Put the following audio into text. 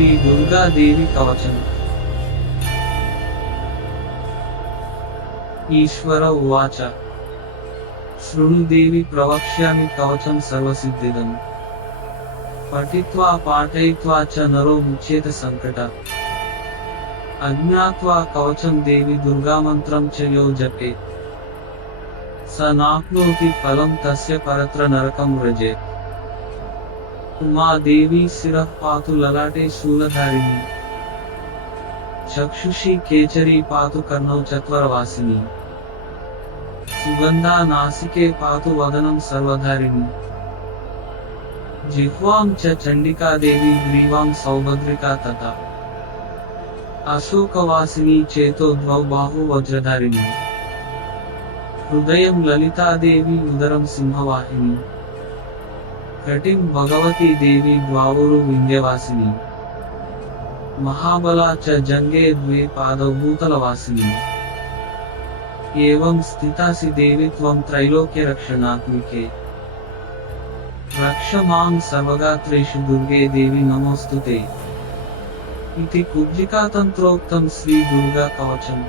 శ్రీ దుర్గాదేవి కవచం. ఈశ్వర ఉవాచ శృణుదేవి ప్రవక్ష్యామి కవచం సర్వసిద్ధిదం. పఠిత్వా పాఠయిత్వా చ నరో ముచ్యేత సంకట. అజ్ఞాత్వా కవచం దేవి దుర్గామంత్రం చ యో జపేత్. స నాప్నోతి ఫలం తస్య పరత్ర నరకం వ్రజేత్. ఉమాదేవి శిరః పాతు లలాటే శూలధారిణి. చక్షుషి కేచరీ పాతు కర్ణౌ చత్వరవాసిని. సుగంధా నాసికే పాతు వదనం సర్వధారిణి. జిహ్వాం చ చండికాదేవి గ్రీవాం సౌభద్రికా తథా. అశోకవాసిని చేతో ద్వౌ బాహు వజ్రధారిణి. హృదయం లలితాదేవి ఉదరం సింహవాహిని. కటిం భగవతీ దేవి ద్వావురు వింధ్యవాసిని. మహాబలా చ జంగే ద్వే పాదౌ భూతలవాసిని. ఏవం స్థితాసి దేవి త్వం త్రైలోక్య రక్షణాత్మికే. రక్ష మాం సర్వగాత్రేషు దుర్గే దేవి నమోస్తుతే. ఇతి కుబ్జికాతంత్రోక్తం శ్రీ దుర్గా కవచం.